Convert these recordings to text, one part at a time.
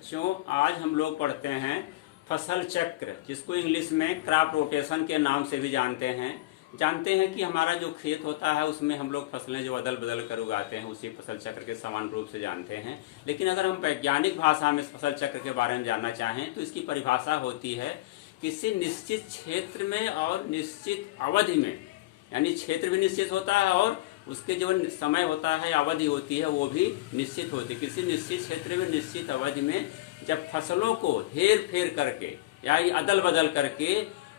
बच्चों, आज हम लोग पढ़ते हैं फसल चक्र, जिसको इंग्लिश में क्रॉप रोटेशन के नाम से भी जानते हैं कि हमारा जो खेत होता है उसमें हम लोग फसलें जो अदल बदल कर उगाते हैं उसी फसल चक्र के समान रूप से जानते हैं। लेकिन अगर हम वैज्ञानिक भाषा में इस फसल चक्र के बारे में जानना चाहें तो इसकी परिभाषा होती है किसी निश्चित क्षेत्र में और निश्चित अवधि में, यानी क्षेत्र भी निश्चित होता है और उसके जो समय होता है, अवधि होती है, वो भी निश्चित होती है। किसी निश्चित क्षेत्र में निश्चित अवधि में जब फसलों को हेर फेर करके या अदल बदल करके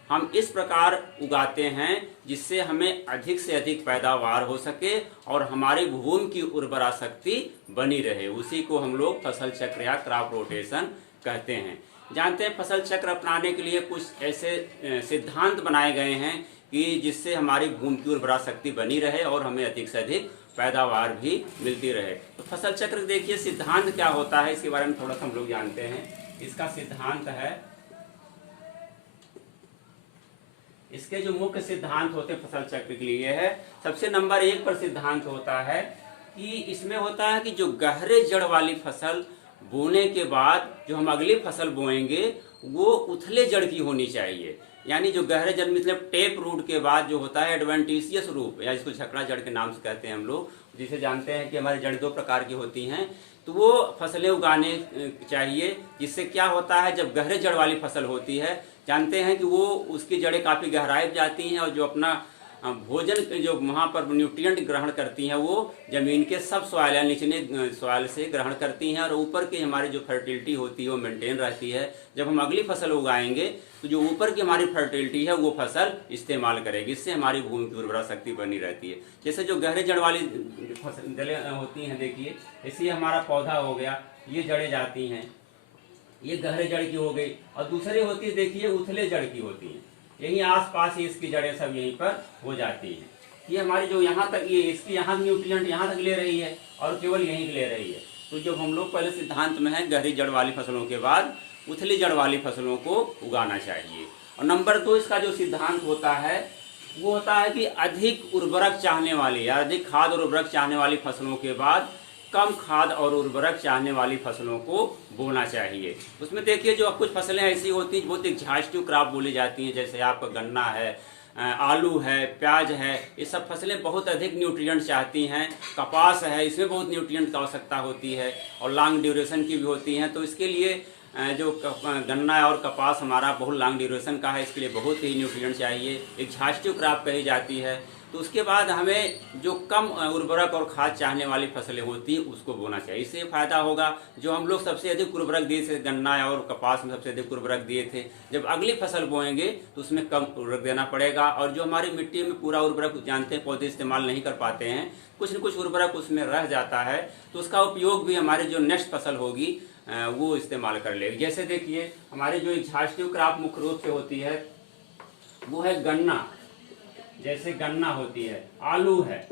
हम इस प्रकार उगाते हैं जिससे हमें अधिक से अधिक पैदावार हो सके और हमारी भूमि की उर्वरा शक्ति बनी रहे, उसी को हम लोग फसल चक्र या क्रॉप रोटेशन कहते हैं। जानते हैं फसल चक्र अपनाने के लिए कुछ ऐसे सिद्धांत बनाए गए हैं कि जिससे हमारी भूमि की उर्वरा शक्ति बनी रहे और हमें अधिक से अधिक पैदावार भी मिलती रहे। तो फसल चक्र देखिए सिद्धांत क्या होता है, इसके बारे में थोड़ा सा हम लोग जानते हैं। इसका सिद्धांत है, इसके जो मुख्य सिद्धांत होते हैं फसल चक्र के लिए है, सबसे नंबर 1 पर सिद्धांत होता है कि इसमें होता है कि जो गहरे जड़ वाली फसल बोने के बाद जो हम अगली फसल बोएंगे वो उथले जड़ की होनी चाहिए। यानी जो गहरे जड़ मतलब टेप रूट के बाद जो होता है एडवेंटिशियस रूप, या जिसको छकड़ा जड़ के नाम से कहते हैं हम लोग, जिसे जानते हैं कि हमारी जड़ 2 प्रकार की होती हैं, तो वो फसलें उगाने चाहिए। जिससे क्या होता है, जब गहरे जड़ वाली फसल होती है, जानते हैं कि वो उसकी जड़ें काफ़ी गहराई में जाती हैं और जो अपना भोजन जो वहाँ पर न्यूट्रिएंट ग्रहण करती हैं वो जमीन के सब सॉइल या निचले सॉइल से ग्रहण करती हैं और ऊपर की हमारी जो फर्टिलिटी होती है वो मेंटेन रहती है। जब हम अगली फसल उगाएंगे तो जो ऊपर की हमारी फर्टिलिटी है वो फसल इस्तेमाल करेगी, इससे हमारी भूमि की उर्वरा शक्ति बनी रहती है। जैसे जो गहरे जड़ वाली फसल जड़ें होती हैं, देखिए इसी हमारा पौधा हो गया, ये जड़ें जाती हैं, ये गहरे जड़ की हो गई, और दूसरी होती है देखिए उथले जड़ की होती है, यहीं आसपास ही इसकी जड़ें सब यहीं पर हो जाती हैं। ये हमारी जो यहाँ तक ये इसकी यहाँ न्यूट्रिएंट यहाँ तक ले रही है और केवल यहीं ले रही है। तो जब हम लोग पहले सिद्धांत में है गहरी जड़ वाली फसलों के बाद उथली जड़ वाली फसलों को उगाना चाहिए। और नंबर 2 इसका जो सिद्धांत होता है वो होता है कि अधिक उर्वरक चाहने वाली या अधिक खाद और उर्वरक चाहने वाली फसलों के बाद कम खाद और उर्वरक चाहने वाली फसलों को बोना चाहिए। उसमें देखिए जो कुछ फसलें ऐसी होती हैं बहुत एग्जॉस्टिव क्रॉप बोली जाती हैं, जैसे आपका गन्ना है, आलू है, प्याज है, ये सब फसलें बहुत अधिक न्यूट्रिएंट चाहती हैं। कपास है, इसमें बहुत न्यूट्रिएंट की आवश्यकता होती है और लॉन्ग ड्यूरेशन की भी होती हैं। तो इसके लिए जो गन्ना और कपास हमारा बहुत लॉन्ग ड्यूरेशन का है, इसके लिए बहुत ही न्यूट्रिएंट चाहिए, एग्जॉस्टिव क्रॉप कही जाती है। तो उसके बाद हमें जो कम उर्वरक और खाद चाहने वाली फसलें होती हैं उसको बोना चाहिए। इससे फायदा होगा जो हम लोग सबसे अधिक उर्वरक दिए थे, गन्ना और कपास में सबसे अधिक उर्वरक दिए थे, जब अगली फसल बोएंगे तो उसमें कम उर्वरक देना पड़ेगा। और जो हमारी मिट्टी में पूरा उर्वरक जानते हैं पौधे इस्तेमाल नहीं कर पाते हैं, कुछ न कुछ उर्वरक उसमें रह जाता है, तो उसका उपयोग भी हमारी जो नेक्स्ट फसल होगी वो इस्तेमाल कर लेगी। जैसे देखिए हमारी जो एग्जॉस्टिव क्रॉप मुख्य रूप से होती है वो है गन्ना, जैसे गन्ना होती है, आलू है,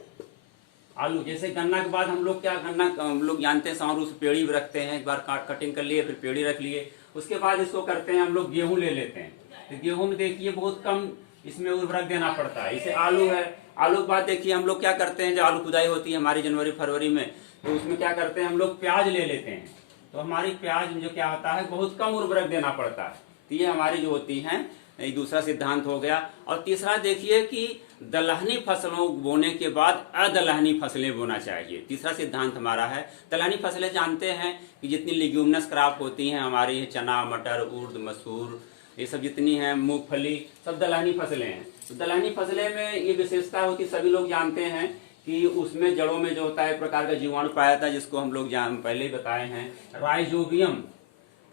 आलू जैसे गन्ना के बाद हम लोग क्या गन्ना हम लोग जानते हैं सामान्य रूप से पेड़ी भी रखते हैं, एक बार कटिंग कर लिए फिर पेड़ी रख लिए, उसके बाद इसको करते हैं हम लोग गेहूं ले लेते हैं। तो गेहूं में देखिए बहुत कम इसमें उर्वरक देना पड़ता है। इसे आलू है, आलू के बाद देखिए हम लोग क्या करते हैं, जब आलू खुदाई होती है हमारी जनवरी फरवरी में, तो उसमें क्या करते हैं हम लोग प्याज ले लेते हैं। तो हमारी प्याज में जो क्या होता है बहुत कम उर्वरक देना पड़ता है। तो ये हमारी जो होती हैं एक दूसरा सिद्धांत हो गया। और तीसरा देखिए कि दलहनी फसलों बोने के बाद अदलहनी फसलें बोना चाहिए, तीसरा सिद्धांत हमारा है। दलहनी फसलें जानते हैं कि जितनी लिग्यूमिनस क्रॉप होती हैं हमारी, चना, मटर, उर्द, मसूर, ये सब जितनी हैं, मूंगफली, सब दलहनी फसलें हैं। तो दलहनी फसलें में ये विशेषता होती, सभी लोग जानते हैं कि उसमें जड़ों में जो होता है एक प्रकार का जीवाणु पाया जाता है, जिसको हम लोग पहले ही बताए हैं, राइजोबियम,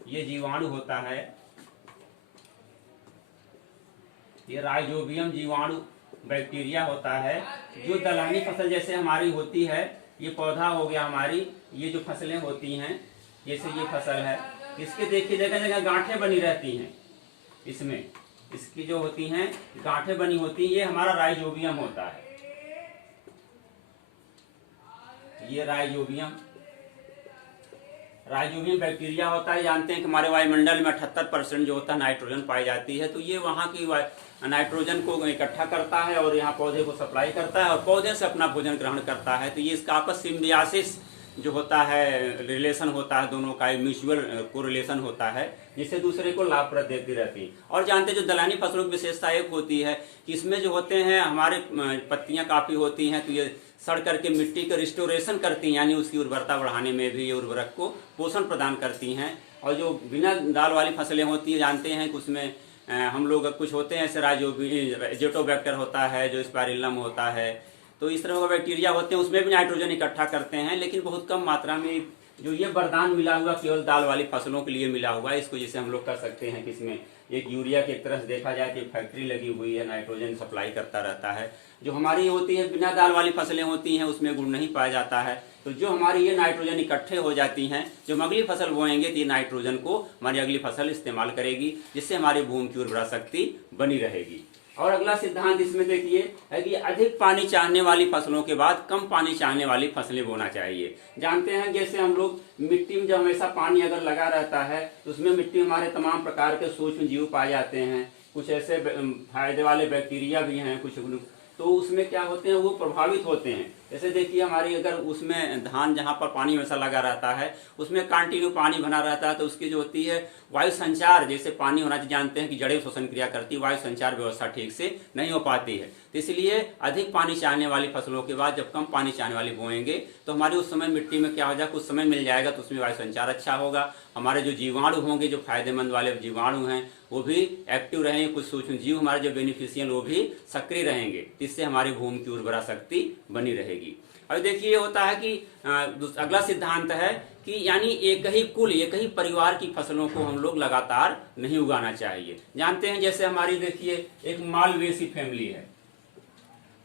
ये जीवाणु होता है, ये राइजोबियम जीवाणु बैक्टीरिया होता है जो दलहनी फसल जैसे हमारी होती है, ये पौधा हो गया हमारी, ये जो फसलें होती हैं जैसे ये फसल है, इसके देखिए जगह जगह गांठें बनी रहती हैं, इसमें इसकी जो होती हैं गांठें बनी होती हैं, ये हमारा राइजोबियम होता है, ये राइजोबियम बैक्टीरिया होता है। जानते हैं कि हमारे वायुमंडल में 78% जो होता है नाइट्रोजन पाई जाती है, तो ये वहाँ की नाइट्रोजन को इकट्ठा करता है और यहाँ पौधे को सप्लाई करता है और पौधे से अपना भोजन ग्रहण करता है। तो ये इसका आपस सिम्बियासिस जो होता है रिलेशन होता है दोनों का, म्यूचुअल को रिलेशन होता है, जिससे दूसरे को लाभप्रद देती रहती है। और जानते हैं जो दलहनी फसलों की विशेषता एक होती है कि इसमें जो होते हैं हमारे पत्तियां काफ़ी होती हैं, तो ये सड़ करके मिट्टी का रिस्टोरेशन करती हैं, यानी उसकी उर्वरता बढ़ाने में भी ये उर्वरक को पोषण प्रदान करती हैं। और जो बिना दाल वाली फसलें होती हैं, जानते हैं कि उसमें हम लोग कुछ होते हैं ऐसे जेटोबैक्टर होता है, जो स्पाइरिलम होता है, तो इस तरह का बैक्टीरिया होते हैं, उसमें भी नाइट्रोजन इकट्ठा करते हैं, लेकिन बहुत कम मात्रा में। जो ये वरदान मिला हुआ केवल दाल वाली फसलों के लिए मिला हुआ है, इसको जैसे हम लोग कर सकते हैं कि इसमें एक यूरिया की एक तरह से देखा जाए कि फैक्ट्री लगी हुई है, नाइट्रोजन सप्लाई करता रहता है। जो हमारी होती है बिना दाल वाली फसलें होती हैं, उसमें गुण नहीं पाया जाता है, तो जो हमारी ये नाइट्रोजन इकट्ठे हो जाती हैं, जो हम अगली फसल बोएंगे तो ये नाइट्रोजन को हमारी अगली फसल इस्तेमाल करेगी, जिससे हमारी भूमि की उर्वरा शक्ति बनी रहेगी। और अगला सिद्धांत इसमें देखिए है कि अधिक पानी चाहने वाली फसलों के बाद कम पानी चाहने वाली फसलें बोना चाहिए। जानते हैं जैसे हम लोग मिट्टी में जब हमेशा पानी अगर लगा रहता है तो उसमें मिट्टी हमारे तमाम प्रकार के सूक्ष्म जीव पाए जाते हैं, कुछ ऐसे फायदे वाले बैक्टीरिया भी हैं कुछ, तो उसमें क्या होते हैं वो प्रभावित होते हैं। जैसे देखिए हमारी अगर उसमें धान जहाँ पर पानी हमेशा लगा रहता है उसमें कंटिन्यू पानी बना रहता है, तो उसकी जो होती है वायु संचार, जैसे पानी होना चाहिए, जानते हैं कि जड़ें श्वसन क्रिया करती है, वायु संचार व्यवस्था ठीक से नहीं हो पाती है। तो इसलिए अधिक पानी चाहने वाली फसलों के बाद जब कम पानी चाहने वाली बोएंगे तो हमारी उस समय मिट्टी में क्या हो जाए, कुछ समय मिल जाएगा तो उसमें वायु संचार अच्छा होगा, हमारे जो जीवाणु होंगे, जो फायदेमंद वाले जीवाणु हैं वो भी एक्टिव रहेंगे, कुछ सूक्ष्म जीव हमारे जो बेनिफिशियल वो भी सक्रिय रहेंगे, इससे हमारी भूमि की उर्वरा शक्ति बनी रहेगी। अब देखिए ये होता है कि अगला सिद्धांत है कि यानी एक ही कुल, एक ही परिवार की फसलों को हम लोग लगातार नहीं उगाना चाहिए। जानते हैं जैसे हमारी देखिए एक मालवेसी फैमिली है,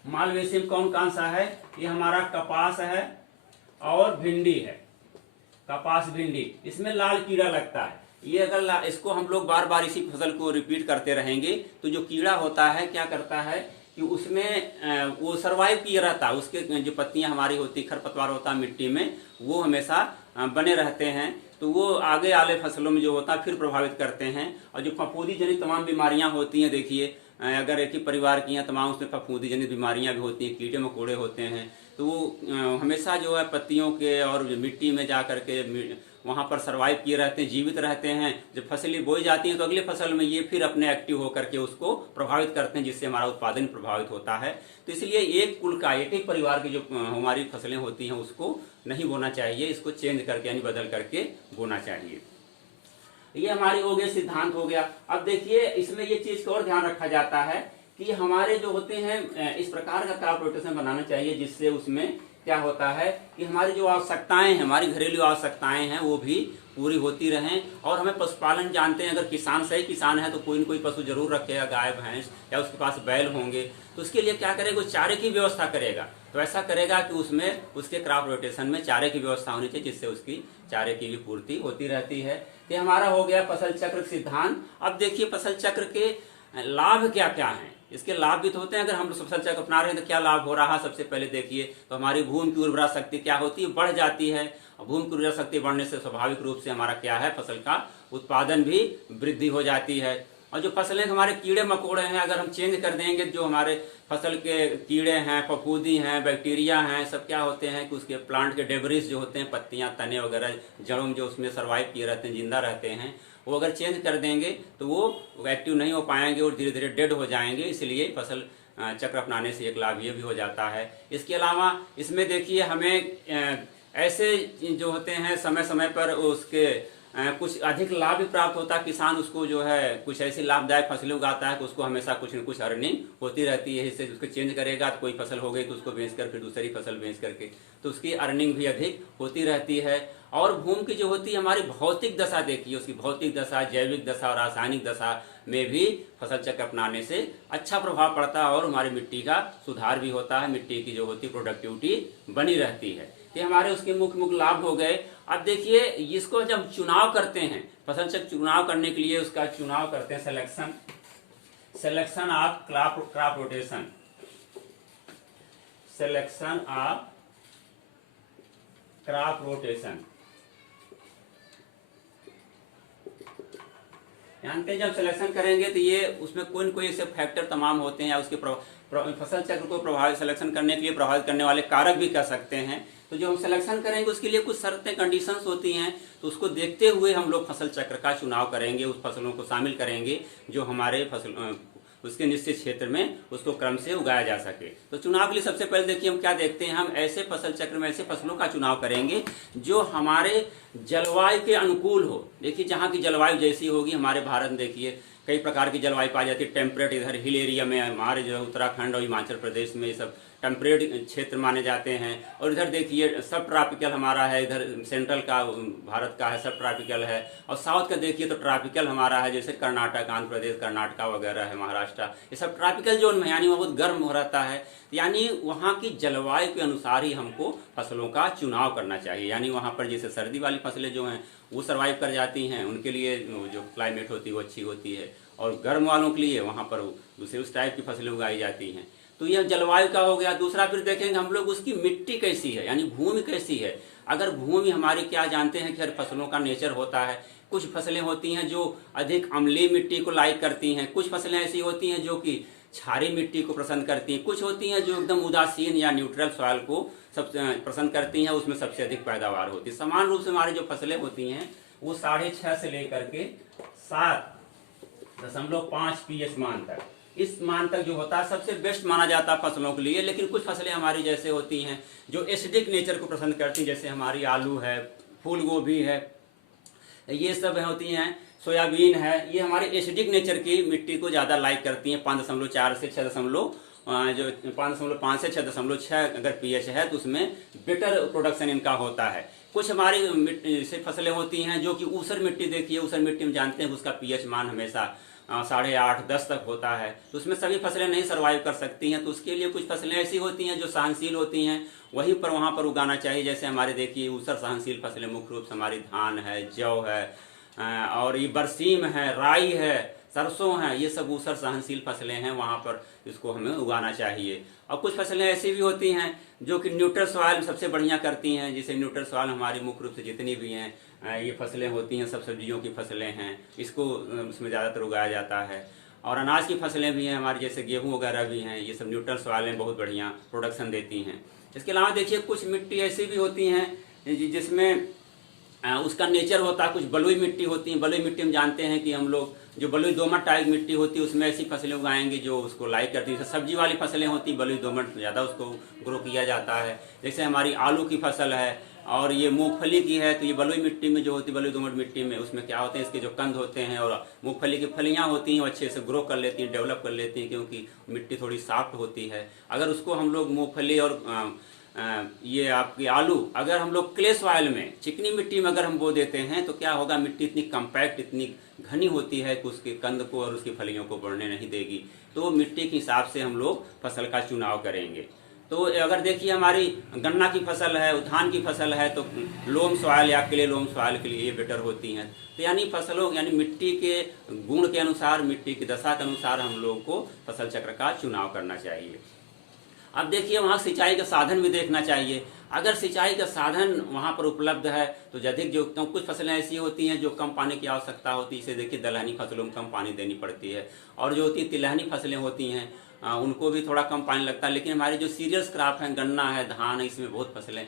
मालवेसी में कौन कौन सा है, ये हमारा कपास है और भिंडी है, कपास भिंडी, इसमें लाल कीड़ा लगता है। ये अगर इसको हम लोग बार बार इसी फसल को रिपीट करते रहेंगे तो जो कीड़ा होता है क्या करता है कि उसमें वो सरवाइव किया रहता है, उसके जो पत्तियां हमारी होती, खरपतवार होता है मिट्टी में, वो हमेशा बने रहते हैं, तो वो आगे वाले फसलों में जो होता है फिर प्रभावित करते हैं। और जो फफूंदी जनित तमाम बीमारियां होती हैं, देखिए अगर एक ही परिवार की हैं तमाम, उसमें फफूंदी जनित बीमारियां भी होती हैं, कीड़े मकोड़े होते हैं, तो वो हमेशा जो है पत्तियों के और मिट्टी में जा करके वहाँ पर सर्वाइव किए रहते हैं, जीवित रहते हैं। जब फसलें बोई जाती हैं तो अगली फसल में ये फिर अपने एक्टिव होकर के उसको प्रभावित करते हैं, जिससे हमारा उत्पादन प्रभावित होता है। तो इसलिए एक कुल का, एक ही परिवार की जो हमारी फसलें होती हैं उसको नहीं बोना चाहिए, इसको चेंज करके यानी बदल करके बोना चाहिए। ये हमारी हो गया, सिद्धांत हो गया। अब देखिए इसमें ये चीज का और ध्यान रखा जाता है कि हमारे जो होते हैं इस प्रकार का क्रॉप रोटेशन बनाना चाहिए जिससे उसमें क्या होता है कि हमारी जो आवश्यकताएं हैं, हमारी घरेलू आवश्यकताएं हैं वो भी पूरी होती रहें। और हमें पशुपालन, जानते हैं अगर किसान सही किसान है तो कोई न कोई पशु जरूर रखेगा, गाय भैंस या उसके पास बैल होंगे, तो उसके लिए क्या करेगा, चारे की व्यवस्था करेगा। तो ऐसा करेगा कि उसमें उसके क्रॉप रोटेशन में चारे की व्यवस्था होनी चाहिए, जिससे उसकी चारे की भी पूर्ति होती रहती है। ये हमारा हो गया फसल चक्र सिद्धांत। अब देखिए फसल चक्र के लाभ क्या क्या हैं, इसके लाभ भी तो होते हैं। अगर हम फसल चक्र अपना रहे हैं तो क्या लाभ हो रहा है, सबसे पहले देखिए तो हमारी भूमि की उर्वरा शक्ति क्या होती है, बढ़ जाती है। भूमि की उर्वरा शक्ति बढ़ने से स्वाभाविक रूप से हमारा क्या है, फसल का उत्पादन भी वृद्धि हो जाती है। और जो फसलें हमारे कीड़े मकोड़े हैं, अगर हम चेंज कर देंगे, जो हमारे फसल के कीड़े हैं, फफूंदी हैं, बैक्टीरिया हैं, सब क्या होते हैं कि उसके प्लांट के डेब्रिस जो होते हैं, पत्तियां, तने वगैरह, जड़ों में जो उसमें सर्वाइव किए रहते हैं, जिंदा रहते हैं, वो अगर चेंज कर देंगे तो वो एक्टिव नहीं हो पाएंगे और धीरे धीरे डेड हो जाएंगे। इसलिए फसल चक्र अपनाने से एक लाभ ये भी हो जाता है। इसके अलावा इसमें देखिए हमें ऐसे जो होते हैं समय समय पर उसके कुछ अधिक लाभ भी प्राप्त होता है। किसान उसको जो है कुछ ऐसी लाभदायक फसलें उगाता है कि उसको हमेशा कुछ न कुछ अर्निंग होती रहती है। इससे उसको चेंज करेगा तो कोई फसल हो गई तो उसको बेचकर फिर दूसरी फसल बेच करके तो उसकी अर्निंग भी अधिक होती रहती है। और भूमि की जो होती है हमारी भौतिक दशा, देखिए उसकी भौतिक दशा, जैविक दशा और रासायनिक दशा में भी फसल चक्र अपनाने से अच्छा प्रभाव पड़ता है और हमारी मिट्टी का सुधार भी होता है, मिट्टी की जो होती है प्रोडक्टिविटी बनी रहती है। ये हमारे उसके मुख्य मुख्य लाभ हो गए। अब देखिए इसको जब चुनाव करते हैं, फसल चक्र चुनाव करने के लिए उसका चुनाव करते हैं, selection of crop rotation, selection of crop rotation. जानते हैं जब सिलेक्शन करेंगे तो ये उसमें कोई न कोई ऐसे फैक्टर तमाम होते हैं या उसके फसल चक्र को प्रभावित सिलेक्शन करने के लिए प्रभावित करने वाले कारक भी कह सकते हैं। तो जो हम सिलेक्शन करेंगे उसके लिए कुछ शर्तें कंडीशंस होती हैं, तो उसको देखते हुए हम लोग फसल चक्र का चुनाव करेंगे, उस फसलों को शामिल करेंगे जो हमारे फसल उसके निश्चित क्षेत्र में उसको क्रम से उगाया जा सके। तो चुनाव के लिए सबसे पहले देखिए हम क्या देखते हैं, हम ऐसे फसल चक्र में ऐसे फसलों का चुनाव करेंगे जो हमारे जलवायु के अनुकूल हो। देखिए जहाँ की जलवायु जैसी होगी, हमारे भारत में देखिए कई प्रकार की जलवायु पाई जाती है। टेम्परेट इधर हिल एरिया में हमारे जो है उत्तराखंड और हिमाचल प्रदेश में ये सब टेम्परेट क्षेत्र माने जाते हैं, और इधर देखिए सब ट्रॉपिकल हमारा है, इधर सेंट्रल का भारत का है सब ट्रॉपिकल है, और साउथ का देखिए तो ट्रॉपिकल हमारा है, जैसे कर्नाटक, आंध्र प्रदेश, कर्नाटका वगैरह है, महाराष्ट्र, ये सब ट्रॉपिकल जोन में, यानी वहाँ बहुत गर्म हो रहता है। यानी वहाँ की जलवायु के अनुसार ही हमको फसलों का चुनाव करना चाहिए। यानी वहाँ पर जैसे सर्दी वाली फसलें जो हैं वो सर्वाइव कर जाती हैं, उनके लिए जो क्लाइमेट होती है वो अच्छी होती है, और गर्म वालों के लिए वहाँ पर दूसरे उस टाइप की फसलें उगाई जाती हैं। तो यह जलवायु का हो गया। दूसरा फिर देखेंगे हम लोग उसकी मिट्टी कैसी है, यानी भूमि कैसी है। अगर भूमि हमारी, क्या जानते हैं कि हर फसलों का नेचर होता है, कुछ फसलें होती हैं जो अधिक अम्लीय मिट्टी को लाइक करती हैं, कुछ फसलें ऐसी होती हैं जो कि क्षारीय मिट्टी को पसंद करती हैं, कुछ होती हैं जो एकदम उदासीन या न्यूट्रल सॉइल को सब पसंद करती हैं, उसमें सबसे अधिक पैदावार होती है। समान रूप से हमारी जो फसलें होती हैं वो 6.5 से लेकर के 7.5 pH मान तक, इस मान तक जो होता है सबसे बेस्ट माना जाता है फसलों के लिए। लेकिन कुछ फसलें हमारी जैसे होती हैं जो एसिडिक नेचर को पसंद करती हैं, जैसे हमारी आलू है, फूल गोभी है, ये सब होती हैं, सोयाबीन है, ये हमारे एसिडिक नेचर की मिट्टी को ज़्यादा लाइक करती हैं। 5.4 से 6 जो 5.5 से 6.6 अगर pH है तो उसमें बेटर प्रोडक्शन इनका होता है। कुछ हमारी से फसलें होती हैं जो कि ऊसर मिट्टी, देखिए ऊसर मिट्टी में जानते हैं उसका pH मान हमेशा 8.5-10 तक होता है, तो उसमें सभी फसलें नहीं सर्वाइव कर सकती हैं। तो उसके लिए कुछ फसलें ऐसी होती हैं जो सहनशील होती हैं, वहीं पर वहाँ पर उगाना चाहिए। जैसे हमारे देखिए ऊसर सहनशील फसलें मुख्य रूप से हमारी धान है, जौ है, और ये बरसीम है, राई है, सरसों है, ये सब ऊसर सहनशील फसलें हैं, वहाँ पर इसको हमें उगाना चाहिए। और कुछ फसलें ऐसी भी होती हैं जो कि न्यूट्रल सॉइल सबसे बढ़िया करती हैं, जैसे न्यूट्रल सॉइल हमारी मुख्य रूप से जितनी भी हैं ये फसलें होती हैं, सब सब्जियों की फसलें हैं, इसको उसमें ज़्यादातर उगाया जाता है। और अनाज की फसलें भी हैं हमारी, जैसे गेहूँ वगैरह भी हैं, ये सब न्यूट्रल सॉइल में बहुत बढ़िया प्रोडक्शन देती हैं। इसके अलावा देखिए कुछ मिट्टी ऐसी भी होती हैं जिसमें उसका नेचर होता है, कुछ बलुई मिट्टी होती है। बलुई मिट्टी में जानते हैं कि हम लोग जो बलुई दोमट टाइप मिट्टी होती है उसमें ऐसी फसलें उगाएंगे जो उसको लाइक करती है। सब्जी वाली फसलें होती हैं बलुई दोमट ज़्यादा उसको ग्रो किया जाता है, जैसे हमारी आलू की फसल है और ये मूंगफली की है, तो ये बलुई मिट्टी में जो होती है, बलुई दोमट मिट्टी में, उसमें क्या होते हैं, इसके जो कंद होते हैं और मूंगफली की फलियां होती हैं वो अच्छे से ग्रो कर लेती हैं, डेवलप कर लेती हैं, क्योंकि मिट्टी थोड़ी सॉफ्ट होती है। अगर उसको हम लोग मूंगफली और ये आपकी आलू अगर हम लोग क्ले सॉइल में, चिकनी मिट्टी में अगर हम बो देते हैं तो क्या होगा, मिट्टी इतनी कम्पैक्ट, इतनी घनी होती है कि उसके कंद को और उसकी फलियों को बढ़ने नहीं देगी। तो मिट्टी के हिसाब से हम लोग फसल का चुनाव करेंगे। तो अगर देखिए हमारी गन्ना की फसल है, धान की फसल है, तो लोम सॉइल या क्ले लोम सॉइल के लिए ये बेटर होती हैं। तो यानी फसलों, यानी मिट्टी के गुण के अनुसार, मिट्टी की दशा के अनुसार हम लोग को फसल चक्र का चुनाव करना चाहिए। अब देखिए वहाँ सिंचाई का साधन भी देखना चाहिए। अगर सिंचाई का साधन वहाँ पर उपलब्ध है तो अधिक जो कुछ फसलें ऐसी होती हैं जो कम पानी की आवश्यकता होती है, इसे देखिए दलहनी फसलों में कम पानी देनी पड़ती है, और जो होती तिलहनी फसलें होती हैं उनको भी थोड़ा कम पानी लगता है। लेकिन हमारी जो सीरियल्स क्रॉप हैं, गन्ना है, धान है, इसमें बहुत फसलें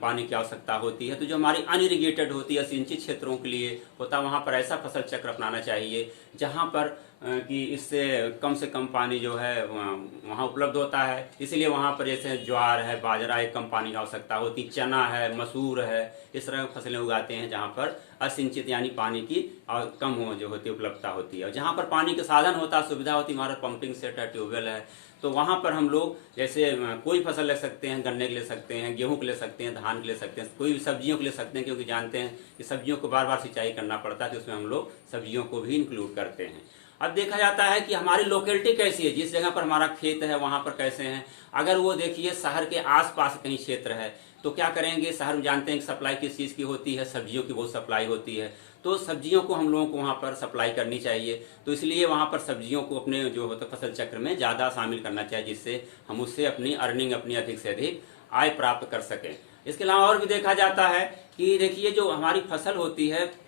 पानी की आवश्यकता होती है। तो जो हमारी अनइरिगेटेड होती है, सिंचित क्षेत्रों के लिए होता है, वहाँ पर ऐसा फसल चक्र अपनाना चाहिए जहाँ पर कि इससे कम पानी जो है वहाँ उपलब्ध होता है। इसलिए वहाँ पर जैसे ज्वार है, बाजरा, एक कम पानी की आवश्यकता होती, चना है, मसूर है, इस तरह की फसलें उगाते हैं जहाँ पर असिंचित यानी पानी की कम जो होती है उपलब्धता होती है। और जहाँ पर पानी के साधन होता है, सुविधा होती है, हमारा पंपिंग सेट है, ट्यूबवेल है, तो वहाँ पर हम लोग जैसे कोई फसल ले सकते हैं, गन्ने के ले सकते हैं, गेहूँ के ले सकते हैं, धान के ले सकते हैं, कोई भी सब्जियों के ले सकते हैं, क्योंकि जानते हैं कि सब्जियों को बार बार सिंचाई करना पड़ता है, तो उसमें हम लोग सब्जियों को भी इंक्लूड करते हैं। अब देखा जाता है कि हमारी लोकेलिटी कैसी है, जिस जगह पर हमारा खेत है वहाँ पर कैसे हैं। अगर वो देखिए शहर के आसपास कहीं क्षेत्र है तो क्या करेंगे, शहर में जानते हैं कि सप्लाई किस चीज़ की होती है, सब्जियों की बहुत सप्लाई होती है, तो सब्जियों को हम लोगों को वहाँ पर सप्लाई करनी चाहिए। तो इसलिए वहाँ पर सब्जियों को अपने जो होता है फसल चक्र में ज़्यादा शामिल करना चाहिए, जिससे हम उससे अपनी अर्निंग, अपनी अधिक से अधिक आय प्राप्त कर सकें। इसके अलावा और भी देखा जाता है कि देखिए जो हमारी फसल होती है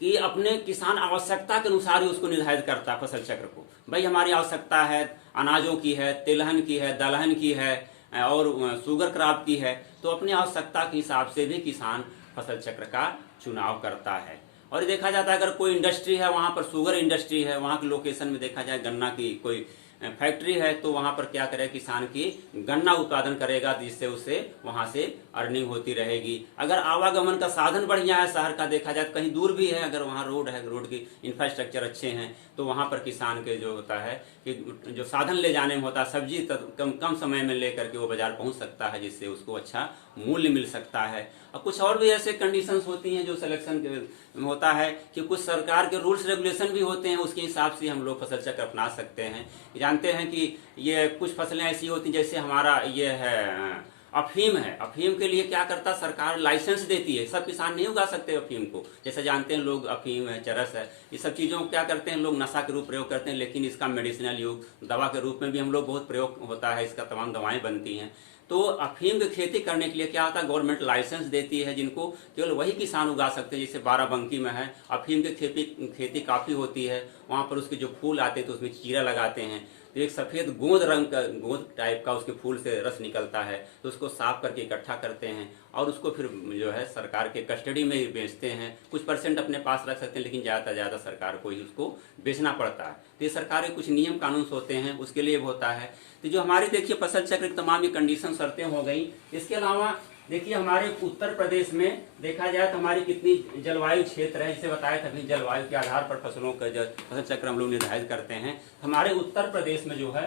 कि अपने किसान आवश्यकता के अनुसार ही उसको निर्धारित करता है फसल चक्र को। भाई हमारी आवश्यकता है अनाजों की है, तिलहन की है, दलहन की है, और शुगर क्रॉप की है, तो अपनी आवश्यकता के हिसाब से भी किसान फसल चक्र का चुनाव करता है। और देखा जाता है अगर कोई इंडस्ट्री है, वहाँ पर शुगर इंडस्ट्री है, वहाँ की लोकेशन में देखा जाए गन्ना की कोई फैक्ट्री है, तो वहाँ पर क्या करे किसान की गन्ना उत्पादन करेगा, जिससे उसे वहाँ से अर्निंग होती रहेगी। अगर आवागमन का साधन बढ़िया है, शहर का देखा जाए तो कहीं दूर भी है, अगर वहाँ रोड है, रोड की इंफ्रास्ट्रक्चर अच्छे हैं, तो वहाँ पर किसान के जो होता है कि जो साधन ले जाने में होता है, सब्जी कम समय में लेकर के वो बाजार पहुँच सकता है, जिससे उसको अच्छा मूल्य मिल सकता है। और कुछ और भी ऐसे कंडीशंस होती हैं जो सिलेक्शन के होता है कि कुछ सरकार के रूल्स रेगुलेशन भी होते हैं, उसके हिसाब से हम लोग फसल चक्र अपना सकते हैं। जानते हैं कि ये कुछ फसलें ऐसी होती हैं, जैसे हमारा ये है अफीम है, अफीम के लिए क्या करता सरकार लाइसेंस देती है, सब किसान नहीं उगा सकते अफीम को। जैसे जानते हैं लोग अफीम है, चरस है, ये सब चीज़ों को क्या करते हैं लोग नशा के रूप प्रयोग करते हैं, लेकिन इसका मेडिसिनल यूज दवा के रूप में भी हम लोग बहुत प्रयोग होता है, इसका तमाम दवाएं बनती हैं। तो अफीम की खेती करने के लिए क्या होता है गवर्नमेंट लाइसेंस देती है, जिनको केवल वही किसान उगा सकते हैं। जैसे बाराबंकी में है, अफीम की खेती काफ़ी होती है, वहाँ पर उसके जो फूल आते हैं तो उसमें चीरा लगाते हैं, तो एक सफ़ेद गोंद रंग का गोंद टाइप का उसके फूल से रस निकलता है, तो उसको साफ करके इकट्ठा करते हैं और उसको फिर जो है सरकार के कस्टडी में ही बेचते हैं। कुछ परसेंट अपने पास रख सकते हैं, लेकिन ज़्यादा से ज़्यादा सरकार को ही उसको बेचना पड़ता है। तो ये सरकार के कुछ नियम कानून होते हैं, उसके लिए होता है। तो जो हमारी देखिए फसल चक्र की तमाम ये कंडीशन शर्तें हो गई। इसके अलावा देखिए हमारे उत्तर प्रदेश में देखा जाए तो हमारी कितनी जलवायु क्षेत्र है, जिसे बताया था कि जलवायु के आधार पर फसलों का फसल चक्र हम लोग निर्धारित करते हैं। हमारे उत्तर प्रदेश में जो है,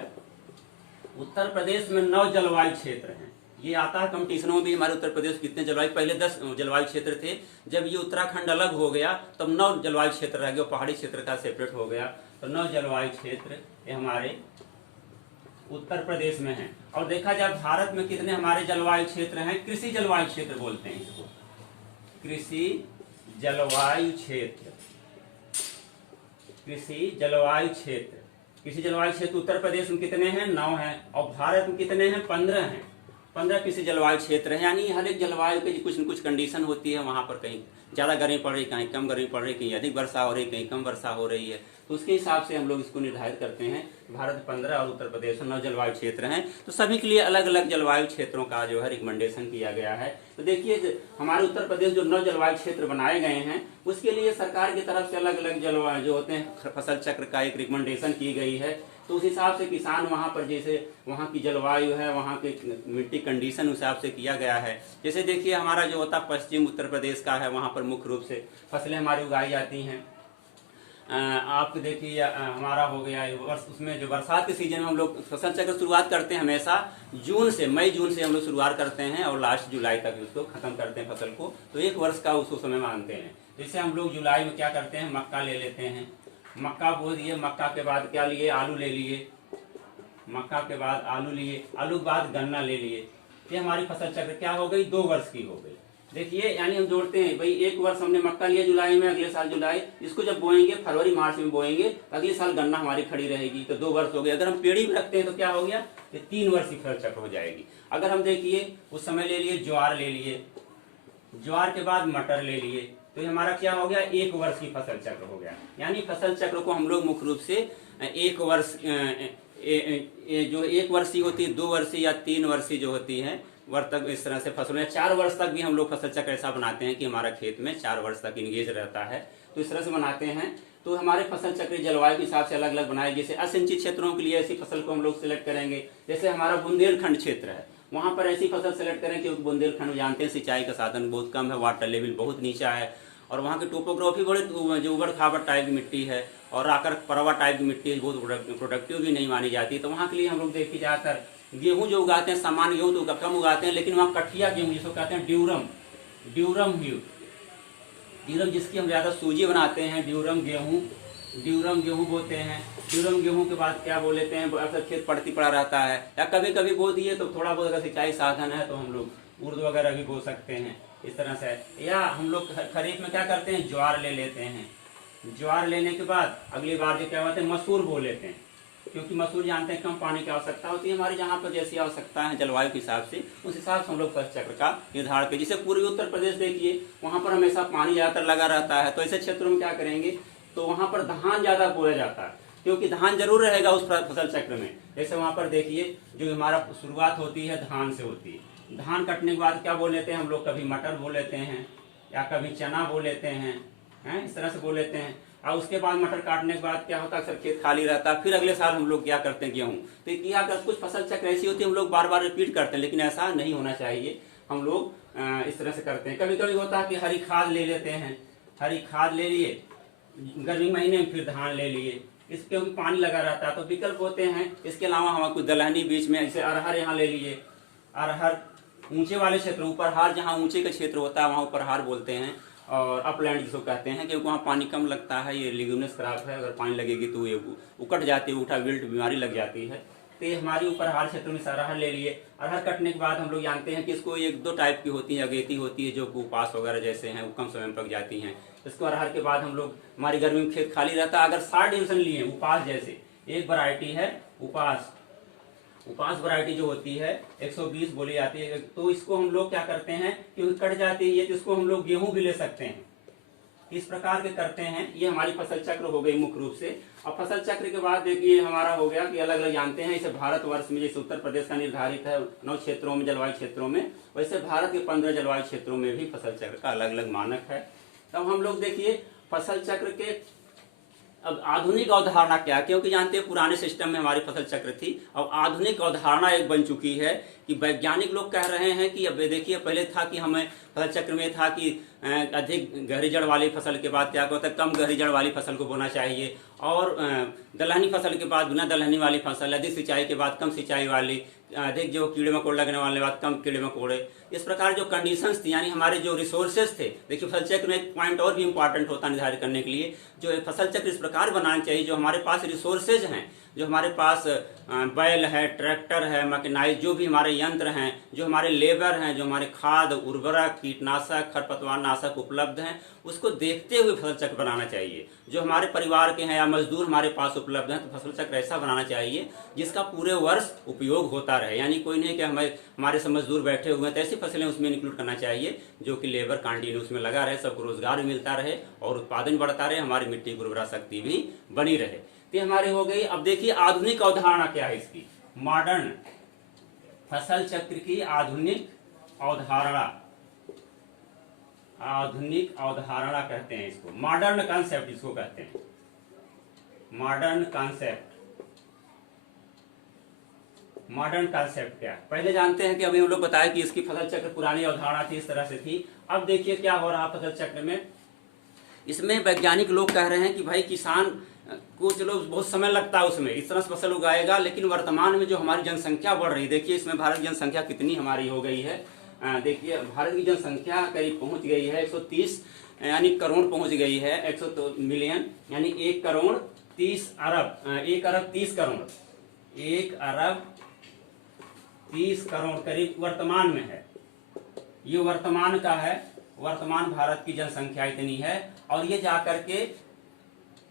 उत्तर प्रदेश में 9 जलवायु क्षेत्र हैं। ये आता है कंपटीशनों में भी, हमारे उत्तर प्रदेश कितने जलवायु, पहले 10 जलवायु क्षेत्र थे, जब ये उत्तराखंड अलग हो गया तब 9 जलवायु क्षेत्र रह गए, पहाड़ी क्षेत्र का सेपरेट हो गया, तो 9 जलवायु क्षेत्र ये हमारे उत्तर प्रदेश में है। और देखा जाए भारत में कितने हमारे जलवायु क्षेत्र हैं, कृषि जलवायु क्षेत्र बोलते हैं इसको, कृषि जलवायु क्षेत्र, कृषि जलवायु क्षेत्र। कृषि जलवायु क्षेत्र उत्तर प्रदेश में कितने हैं, 9 हैं, और भारत में कितने हैं, 15 हैं। 15 कृषि जलवायु क्षेत्र है, यानी हर एक जलवायु की कुछ न कुछ कंडीशन होती है। वहाँ पर कहीं ज़्यादा गर्मी पड़ रही, कहीं कम गर्मी पड़ रही, कहीं अधिक वर्षा हो रही, कहीं कम वर्षा हो रही है, तो उसके हिसाब से हम लोग इसको निर्धारित करते हैं। भारत 15 और उत्तर प्रदेश में 9 जलवायु क्षेत्र हैं, तो सभी के लिए अलग अलग जलवायु क्षेत्रों का जो है रिकमेंडेशन किया गया है। तो देखिए हमारे उत्तर प्रदेश जो 9 जलवायु क्षेत्र बनाए गए हैं, उसके लिए सरकार की तरफ से अलग अलग जलवायु जो होते हैं फसल चक्र का एक रिकमेंडेशन की गई है। तो उस हिसाब से किसान वहाँ पर जैसे वहाँ की जलवायु है, वहाँ के मिट्टी कंडीशन उस हिसाब से किया गया है। जैसे देखिए हमारा जो होता पश्चिम उत्तर प्रदेश का है, वहाँ पर मुख्य रूप से फसलें हमारी उगाई जाती हैं। आप देखिए हमारा हो गया उसमें जो बरसात के सीजन में हम लोग फसल चक्र शुरुआत करते हैं हमेशा जून से, मई जून से हम लोग शुरुआत करते हैं और लास्ट जुलाई तक उसको खत्म करते हैं फसल को, तो 1 वर्ष का उसको समय मानते हैं। जैसे हम लोग जुलाई में क्या करते हैं, मक्का ले लेते हैं, मक्का बो दिए, मक्का के बाद क्या लिए, आलू ले लिए, मक्का के बाद आलू लिए, आलू के बाद गन्ना ले लिए। ये हमारी फसल चक्र क्या हो गई, 2 वर्ष की हो गई। देखिए यानी हम जोड़ते हैं भाई, 1 वर्ष हमने मक्का लिया जुलाई में, अगले साल जुलाई, इसको जब बोएंगे फरवरी मार्च में बोएंगे, अगले साल गन्ना हमारी खड़ी रहेगी, तो 2 वर्ष हो गए। अगर हम पेड़ी में रखते हैं तो क्या हो गया, ये 3 वर्ष की फसल चक्र हो जाएगी। अगर हम देखिए उस समय ले लिए ज्वार ले लिए, ज्वार के बाद मटर ले लिए, तो ये हमारा क्या हो गया, 1 वर्ष की फसल चक्र हो गया। यानी फसल चक्र को हम लोग मुख्य रूप से 1 वर्ष जो 1 वर्षीय होती है, 2 वर्षीय या 3 वर्षीय जो होती है वर्ष तक, इस तरह से फसलों 4 वर्ष तक भी हम लोग फसल चक्र ऐसा बनाते हैं कि हमारा खेत में 4 वर्ष तक इंगेज रहता है, तो इस तरह से बनाते हैं। तो हमारे फसल चक्र जलवायु के हिसाब से अलग अलग बनाए। जैसे असिंचित क्षेत्रों के लिए ऐसी फसल को हम लोग सिलेक्ट करेंगे, जैसे हमारा बुंदेलखंड क्षेत्र है, वहाँ पर ऐसी फसल सेलेक्ट करें क्योंकि बुंदेलखंड जानते हैं सिंचाई का साधन बहुत कम है, वाटर लेवल बहुत नीचा है, और वहाँ की टोपोग्राफी बड़े जो उबड़ खाबड़ टाइप की मिट्टी है और आकर परवा टाइप की मिट्टी है, बहुत प्रोडक्टिव भी नहीं मानी जाती। तो वहाँ के लिए हम लोग देखी जाकर गेहूँ जो उगाते हैं, सामान्य गेहूँ तो कम उगाते हैं, लेकिन वहाँ कठिया गेहूँ जिसको कहते हैं ड्यूरम, ड्यूरम जिसकी हम ज़्यादा सूजी बनाते हैं, ड्यूरम गेहूँ बोते हैं। ड्यूरम गेहूँ के बाद क्या बोल लेते हैं, अक्सर खेत पड़ती पड़ा रहता है, या कभी कभी बो दिए तो थोड़ा बहुत अगर सिंचाई साधन है तो हम लोग उर्द वगैरह भी बो सकते हैं इस तरह से। या हम लोग खरीफ में क्या करते हैं, ज्वार ले लेते हैं, ज्वार लेने के बाद अगली बार जो क्या होता है मसूर बो लेते हैं, क्योंकि मसूर जानते हैं कम पानी की आवश्यकता होती है हमारे जहाँ पर जैसी आवश्यकता है जलवायु के हिसाब से, उस हिसाब से हम लोग फसल चक्र का निर्धारण करें। जैसे पूर्वी उत्तर प्रदेश देखिए, वहाँ पर हमेशा पानी ज़्यादातर लगा रहता है, तो ऐसे क्षेत्रों में क्या करेंगे, तो वहाँ पर धान ज़्यादा बोया जाता है, क्योंकि धान जरूर रहेगा उस फसल चक्र में। जैसे वहां पर देखिए जो हमारा शुरुआत होती है धान से होती है, धान कटने के बाद क्या बोल लेते हैं हम लोग, कभी मटर बोल लेते हैं या कभी चना बोल लेते हैं, इस तरह से बोल लेते हैं। और उसके बाद मटर काटने के बाद क्या होता है, अक्सर खेत खाली रहता है, फिर अगले साल हम लोग क्या करते हैं गेहूँ। तो क्या कर कुछ फसल चक्र ऐसी होती है हम लोग बार बार रिपीट करते हैं, लेकिन ऐसा नहीं होना चाहिए। हम लोग इस तरह से करते हैं। कभी कभी होता है कि हरी खाद ले लेते हैं, हरी खाद ले लिए गर्मी महीने में, फिर धान ले लिए, इस क्योंकि पानी लगा रहता है तो विकल्प होते हैं। इसके अलावा हम कुछ दलहनी बीच में जैसे अरहर यहाँ ले लिए, अरहर ऊंचे वाले क्षेत्र, ऊपर हार जहाँ ऊंचे का क्षेत्र होता है वहाँ ऊपर हार बोलते हैं, और अपलैंड जिसको कहते हैं, क्योंकि वहाँ पानी कम लगता है। ये लिग्यूमिनस क्रॉप है, अगर पानी लगेगी तो ये उकट जाती है, उठा विल्ट बीमारी लग जाती है। तो ये हमारी ऊपर हार क्षेत्र में अरहर ले लिए। अरहर कटने के बाद हम लोग जानते हैं कि इसको एक दो टाइप की होती है, अगेती होती है जो उपास वगैरह जैसे हैं वो कम समय में पक जाती हैं। इसको अरहर के बाद हम लोग, हमारी गर्मी में खेत खाली रहता है, अगर 60 डिवीजन लिए उपास जैसे एक वैरायटी है उपास, उपास वैरायटी जो होती है 120 बोली जाती है, तो इसको हम लोग क्या करते हैं, क्योंकि कट जाती है तो इसको हम लोग गेहूं भी ले सकते हैं। इस प्रकार के करते हैं। ये हमारी फसल चक्र हो गई मुख्य रूप से। और फसल चक्र के बाद देखिए हमारा हो गया कि अलग अलग जानते हैं, इसे भारतवर्ष में जैसे उत्तर प्रदेश का निर्धारित है 9 क्षेत्रों में, जलवायु क्षेत्रों में, वैसे भारत के 15 जलवायु क्षेत्रों में भी फसल चक्र का अलग अलग मानक है। तब हम लोग देखिए फसल चक्र के अब आधुनिक अवधारणा क्या, क्योंकि जानते हैं पुराने सिस्टम में हमारी फसल चक्र थी, अब आधुनिक अवधारणा एक बन चुकी है कि वैज्ञानिक लोग कह रहे हैं कि अब देखिए पहले था कि हमें फसल चक्र में था कि अधिक गहरी जड़ वाली फसल के बाद क्या होता है, कम गहरी जड़ वाली फसल को बोना चाहिए, और दलहनी फसल के बाद बिना दलहनी वाली फसल, अधिक सिंचाई के बाद कम सिंचाई वाली, अधिक जो कीड़े मकोड़े लगने वाले बाद कम कीड़े मकोड़े। इस प्रकार जो कंडीशंस थी, यानी हमारे जो रिसोर्सेज थे। देखिए फसल चक्र में एक पॉइंट और भी इंपॉर्टेंट होता है निर्धारित करने के लिए, जो फसल चक्र इस प्रकार बनाना चाहिए जो हमारे पास रिसोर्सेज हैं, जो हमारे पास बैल है, ट्रैक्टर है, मैकेनाइज जो भी हमारे यंत्र हैं, जो हमारे लेबर हैं, जो हमारे खाद, उर्वरक, कीटनाशक, खरपतवार नाशक उपलब्ध हैं, उसको देखते हुए फसल चक्र बनाना चाहिए। जो हमारे परिवार के हैं या मजदूर हमारे पास उपलब्ध हैं, तो फसल चक्र ऐसा बनाना चाहिए जिसका पूरे वर्ष उपयोग होता रहे। यानी कोई नहीं कि हमारे सब मजदूर बैठे हुए हैं, तो ऐसी फसलें उसमें इंक्लूड करना चाहिए जो कि लेबर कंटिन्यू उसमें लगा रहे, सबको रोजगार भी मिलता रहे और उत्पादन बढ़ता रहे, हमारी मिट्टी की उर्वरा शक्ति भी बनी रहे। तो हमारे हो गई। अब देखिए आधुनिक अवधारणा क्या है इसकी, मॉडर्न फसल चक्र की आधुनिक अवधारणा, आधुनिक अवधारणा कहते हैं इसको, मॉडर्न कॉन्सेप्ट इसको कहते हैं, मॉडर्न कॉन्सेप्ट। मॉडर्न कॉन्सेप्ट क्या है पहले जानते हैं कि अभी हम लोग बताया कि इसकी फसल चक्र पुरानी अवधारणा थी, इस तरह से थी। अब देखिए क्या हो रहा फसल चक्र में, इसमें वैज्ञानिक लोग कह रहे हैं कि भाई किसान को चलो बहुत समय लगता है उसमें, इस तरह से फसल उगाएगा, लेकिन वर्तमान में जो हमारी जनसंख्या बढ़ रही है, देखिए इसमें भारत की जनसंख्या कितनी हमारी हो गई है। देखिए भारत की जनसंख्या करीब पहुंच गई है 130 यानी करोड़ पहुंच गई है, 100 मिलियन यानी 1 करोड़ 30 अरब, 1 अरब 30 करोड़, 1 अरब 30 करोड़ करीब वर्तमान में है। ये वर्तमान का है, वर्तमान भारत की जनसंख्या इतनी है। और ये जाकर के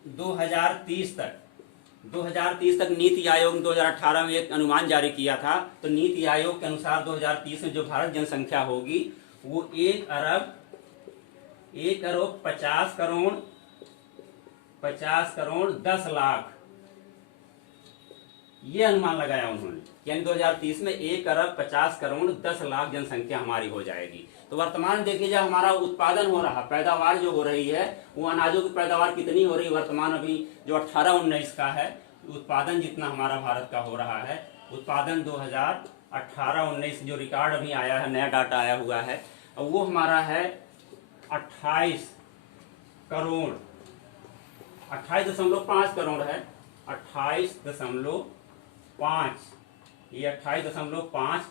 2030 तक नीति आयोग ने 2018 में एक अनुमान जारी किया था। तो नीति आयोग के अनुसार 2030 में जो भारत जनसंख्या होगी वो 1 अरब 50 करोड़ 10 लाख, ये अनुमान लगाया उन्होंने। यानी 2030 में 1 अरब 50 करोड़ 10 लाख जनसंख्या हमारी हो जाएगी। तो वर्तमान देखिए जब हमारा उत्पादन हो रहा, पैदावार जो हो रही है, वो अनाजों की पैदावार कितनी हो रही है वर्तमान अभी जो 18-19 का है, उत्पादन जितना हमारा भारत का हो रहा है, उत्पादन 2018-19 जो रिकॉर्ड अभी आया है, नया डाटा आया हुआ है, वो हमारा है 28 करोड़, 28.5 करोड़ है, 28.5, ये 28.5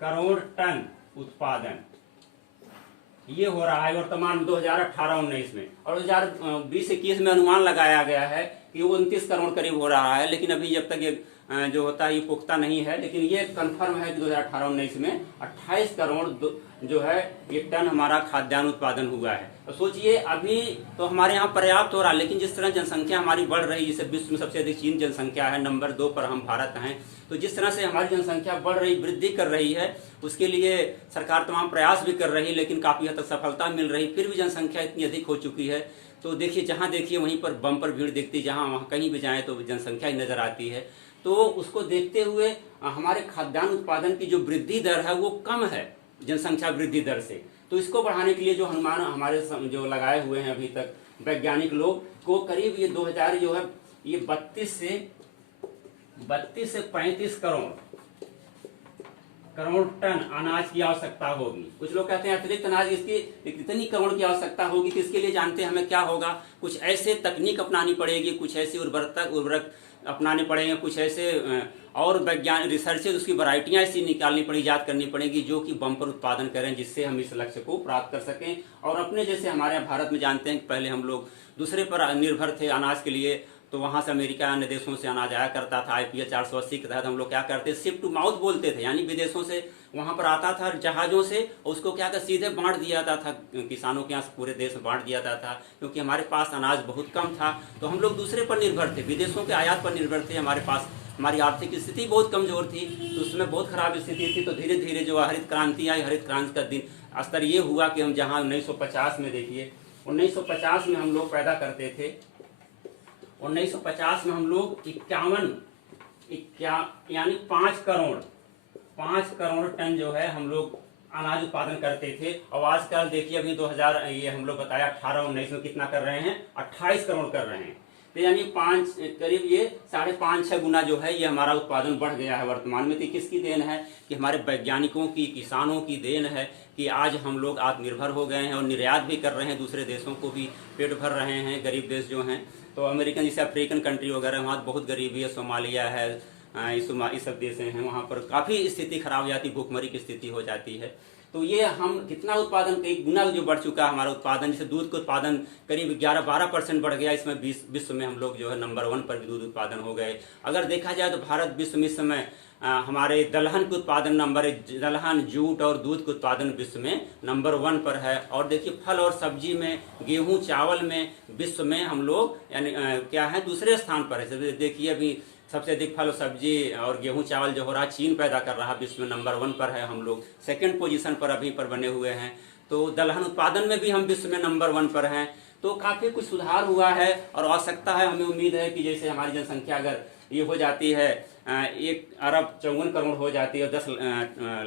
करोड़ टन उत्पादन ये हो रहा है वर्तमान 2018-19 में। और 2020-21 में अनुमान लगाया गया है कि 29 करोड़ करीब हो रहा है, लेकिन अभी जब तक ये जो होता है ये पुख्ता नहीं है, लेकिन ये कंफर्म है कि 2018-19 में 28 करोड़ जो है ये टन हमारा खाद्यान्न उत्पादन हुआ है। तो सोचिए अभी तो हमारे यहाँ पर्याप्त हो रहा है, लेकिन जिस तरह जनसंख्या हमारी बढ़ रही है, जैसे विश्व में सबसे अधिक चीन जनसंख्या है, नंबर 2 पर हम भारत हैं, तो जिस तरह से हमारी जनसंख्या बढ़ रही, वृद्धि कर रही है, उसके लिए सरकार तमाम प्रयास भी कर रही है, लेकिन काफ़ी हद तक सफलता मिल रही, फिर भी जनसंख्या इतनी अधिक हो चुकी है। तो देखिए जहाँ देखिए वहीं पर बम पर भीड़ दिखती, जहाँ वहाँ कहीं भी जाएँ तो जनसंख्या ही नज़र आती है। तो उसको देखते हुए हमारे खाद्यान्न उत्पादन की जो वृद्धि दर है वो कम है जनसंख्या वृद्धि दर से। तो इसको बढ़ाने के लिए जो अनुमान हमारे जो लगाए हुए हैं अभी तक वैज्ञानिक लोग को, करीब ये 2000 जो है ये 32 से 35 करोड़ टन अनाज की आवश्यकता होगी। कुछ लोग कहते हैं अतिरिक्त अनाज इसकी इतनी करोड़ की आवश्यकता होगी, कि इसके लिए जानते हैं हमें क्या होगा, कुछ ऐसे तकनीक अपनानी पड़ेगी, कुछ ऐसी उर्वरक अपनाने पड़ेंगे, कुछ ऐसे और वैज्ञानिक रिसर्चेज उसकी वैरायटियाँ ऐसी निकालनी पड़ेगी, याद करनी पड़ेगी जो कि बम्पर उत्पादन करें, जिससे हम इस लक्ष्य को प्राप्त कर सकें। और अपने जैसे हमारे यहाँ भारत में जानते हैं कि पहले हम लोग दूसरे पर निर्भर थे अनाज के लिए, तो वहाँ से अमेरिका अन्य देशों से अनाज आया करता था। IPL 480 के तहत हम लोग क्या करते, शिप टू माउथ बोलते थे, यानी विदेशों से वहाँ पर आता था जहाज़ों से, उसको क्या कर सीधे बांट दिया जाता था किसानों के यहाँ, पूरे देश में बांट दिया जाता था, क्योंकि हमारे पास अनाज बहुत कम था। तो हम लोग दूसरे पर निर्भर थे, विदेशों के आयात पर निर्भर थे, हमारे पास हमारी आर्थिक स्थिति बहुत कमजोर थी, तो उसमें बहुत खराब स्थिति थी। तो धीरे धीरे जो हरित क्रांति आई, हरित क्रांति का दिन स्तर ये हुआ कि हम जहाँ 1950 में देखिए 1950 में हम लोग पैदा करते थे, 1950 में हम लोग 51 यानी 5 करोड़ टन जो है हम लोग अनाज उत्पादन करते थे। और आजकल देखिए अभी 2000 ये हम लोग बताया 18-19 में कितना कर रहे हैं, 28 करोड़ कर रहे हैं। तो यानी करीब ये 5.5-6 गुना जो है ये हमारा उत्पादन बढ़ गया है वर्तमान में। तो किसकी देन है कि हमारे वैज्ञानिकों की, किसानों की देन है कि आज हम लोग आत्मनिर्भर हो गए हैं और निर्यात भी कर रहे हैं, दूसरे देशों को भी पेट भर रहे हैं। गरीब देश जो हैं तो अमेरिकन जैसे अफ्रीकन कंट्री वगैरह, वहाँ बहुत गरीबी है, सोमालिया है, ये सब देश हैं, वहाँ पर काफ़ी स्थिति खराब हो जाती, भूखमरी की स्थिति हो जाती है। तो ये हम कितना उत्पादन, कई गुना जो बढ़ चुका है हमारा उत्पादन। जैसे दूध का उत्पादन करीब 11-12% बढ़ गया, इसमें विश्व में हम लोग जो है नंबर 1 पर भी दूध उत्पादन हो गए। अगर देखा जाए तो भारत विश्व में इस समय हमारे दलहन के उत्पादन दलहन, जूट और दूध के उत्पादन विश्व में नंबर 1 पर है। और देखिए फल और सब्जी में, गेहूं चावल में विश्व में हम लोग यानी क्या है, दूसरे स्थान पर है। देखिए अभी सबसे अधिक फल सब्जी और गेहूं चावल जो हो रहा है चीन पैदा कर रहा है, विश्व में नंबर 1 पर है, हम लोग सेकंड पोजीशन पर अभी पर बने हुए हैं। तो दलहन उत्पादन में भी हम विश्व में नंबर 1 पर हैं। तो काफ़ी कुछ सुधार हुआ है और आवश्यकता है, हमें उम्मीद है कि जैसे हमारी जनसंख्या अगर ये हो जाती है 1 अरब 54 करोड़ हो जाती है, 10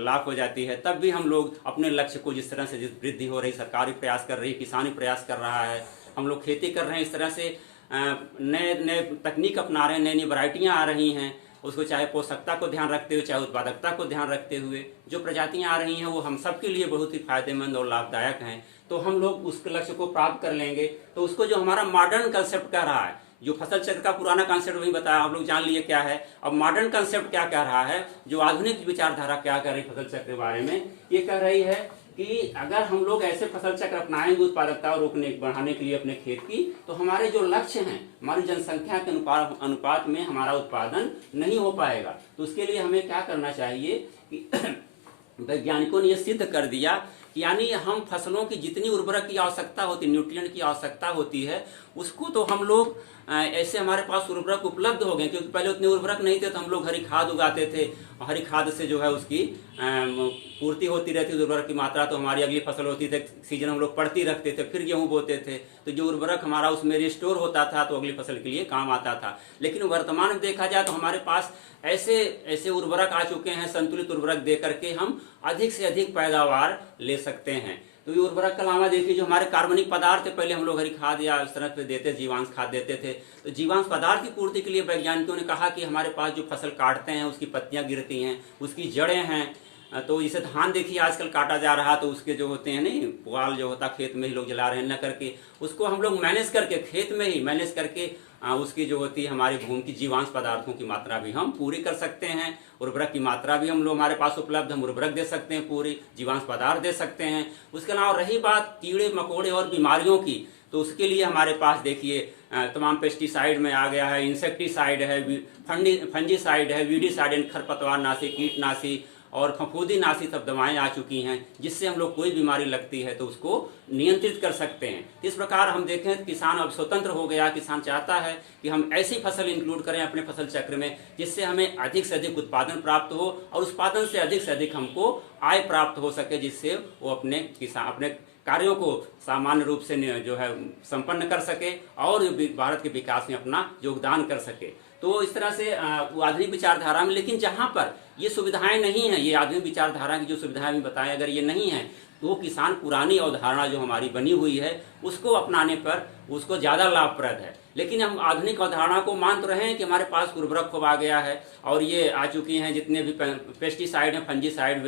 लाख हो जाती है, तब भी हम लोग अपने लक्ष्य को जिस तरह से जिस वृद्धि हो रही, सरकार भी प्रयास कर रही है, किसान भी प्रयास कर रहा है, हम लोग खेती कर रहे हैं, इस तरह से नए तकनीक अपना रहे हैं, नई नई वैरायटियाँ आ रही हैं, उसको चाहे पोषकता को ध्यान रखते हुए, चाहे उत्पादकता को ध्यान रखते हुए जो प्रजातियाँ आ रही हैं वो हम सब के लिए बहुत ही फायदेमंद और लाभदायक हैं। तो हम लोग उस लक्ष्य को प्राप्त कर लेंगे। तो उसको जो हमारा मॉडर्न कंसेप्ट कह रहा है, जो फसल चक्र का पुराना कंसेप्ट वही बताया, आप लोग जान लिए क्या है। अब मॉडर्न कंसेप्ट क्या कह रहा है, जो आधुनिक विचारधारा क्या कह रही फसल चक्र के बारे में, ये कह रही है कि अगर हम लोग ऐसे फसल चक्र अपनाएंगे उत्पादकता और बढ़ाने के लिए अपने खेत की, तो हमारे जो लक्ष्य हैं, हमारी जनसंख्या के अनुपात में हमारा उत्पादन नहीं हो पाएगा। तो उसके लिए हमें क्या करना चाहिए कि वैज्ञानिकों ने यह सिद्ध कर दिया कि यानी हम फसलों की जितनी उर्वरक की आवश्यकता होती, न्यूट्रिएंट की आवश्यकता होती है, उसको तो हम लोग ऐसे हमारे पास उर्वरक उपलब्ध हो गए, क्योंकि पहले उतने उर्वरक नहीं थे, तो हम लोग हरी खाद उगाते थे और हरी खाद से जो है उसकी पूर्ति होती रहती थी, उर्वरक की मात्रा, तो हमारी अगली फसल होती थी, सीजन हम लोग पड़ती रखते थे, फिर गेहूं बोते थे, तो जो उर्वरक हमारा उसमें रिस्टोर होता था तो अगली फसल के लिए काम आता था। लेकिन वर्तमान में देखा जाए तो हमारे पास ऐसे उर्वरक आ चुके हैं, संतुलित उर्वरक दे करके हम अधिक से अधिक पैदावार ले सकते हैं। तो ये उर्वरक के अलावा देखिए जो हमारे कार्बनिक पदार्थ पहले हम लोग हरी खाद या इस तरह पे देते, जीवांश खाद देते थे, तो जीवांश पदार्थ की पूर्ति के लिए वैज्ञानिकों ने कहा कि हमारे पास जो फसल काटते हैं उसकी पत्तियां गिरती हैं, उसकी जड़ें हैं, तो इसे धान देखिए आजकल काटा जा रहा, तो उसके जो होते हैं नहीं पुआल जो होता खेत में ही लोग जला रहे हैं, न करके उसको हम लोग मैनेज करके खेत में ही मैनेज करके उसकी जो होती है हमारी भूमि की जीवांश पदार्थों की मात्रा भी हम पूरी कर सकते हैं, उर्वरक की मात्रा भी हम लोग हमारे पास उपलब्ध, हम उर्वरक दे सकते हैं, पूरी जीवांश पदार्थ दे सकते हैं। उसके अलावा रही बात कीड़े मकोड़े और बीमारियों की, तो उसके लिए हमारे पास देखिए तमाम पेस्टिसाइड में आ गया है, इंसेक्टिसाइड है, फंजीसाइड है, वीडीसाइड खरपतवार नाशी, कीटनाशी और फफूंदीनाशी सब दवाएं आ चुकी हैं, जिससे हम लोग कोई बीमारी लगती है तो उसको नियंत्रित कर सकते हैं। इस प्रकार हम देखें तो किसान अब स्वतंत्र हो गया। किसान चाहता है कि हम ऐसी फसल इंक्लूड करें अपने फसल चक्र में जिससे हमें अधिक से अधिक उत्पादन प्राप्त हो और उत्पादन से अधिक हमको आय प्राप्त हो सके, जिससे वो अपने कार्यों को सामान्य रूप से जो है संपन्न कर सके और भारत के विकास में अपना योगदान कर सके। तो इस तरह से आधुनिक विचारधारा में, लेकिन जहाँ पर ये सुविधाएं नहीं हैं, ये आधुनिक विचारधारा की जो सुविधाएं भी बताएं अगर ये नहीं है तो किसान पुरानी अवधारणा जो हमारी बनी हुई है उसको अपनाने पर उसको ज़्यादा लाभप्रद है। लेकिन हम आधुनिक अवधारणा को मान तो रहे हैं कि हमारे पास उर्वरक खूब आ गया है और ये आ चुकी हैं जितने भी पेस्टिसाइड हैं, फंजीसाइड,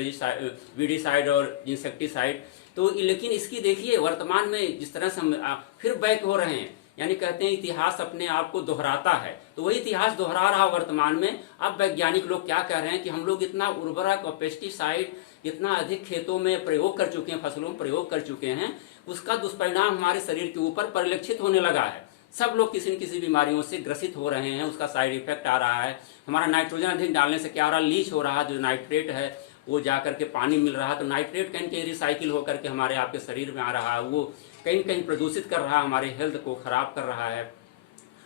वीडीसाइड और इंसेक्टिसाइड। तो लेकिन इसकी देखिए वर्तमान में जिस तरह से हम फिर बैक हो रहे हैं, यानी कहते हैं इतिहास अपने आप को दोहराता है, तो वही इतिहास दोहरा रहा वर्तमान में। अब वैज्ञानिक लोग क्या कह रहे हैं कि हम लोग इतना उर्वरक और पेस्टिसाइड इतना अधिक खेतों में प्रयोग कर चुके हैं, फसलों में प्रयोग कर चुके हैं, उसका दुष्परिणाम हमारे शरीर के ऊपर परिलक्षित होने लगा है। सब लोग किसी न किसी बीमारियों से ग्रसित हो रहे हैं, उसका साइड इफेक्ट आ रहा है। हमारा नाइट्रोजन अधिक डालने से क्या हो रहा है, लीच हो रहा है, जो नाइट्रेट है वो जा करके पानी मिल रहा है, तो नाइट्रेट कहीं कहीं रिसाइकिल होकर के हमारे आपके शरीर में आ रहा है, वो कहीं कहीं प्रदूषित कर रहा है, हमारे हेल्थ को खराब कर रहा है।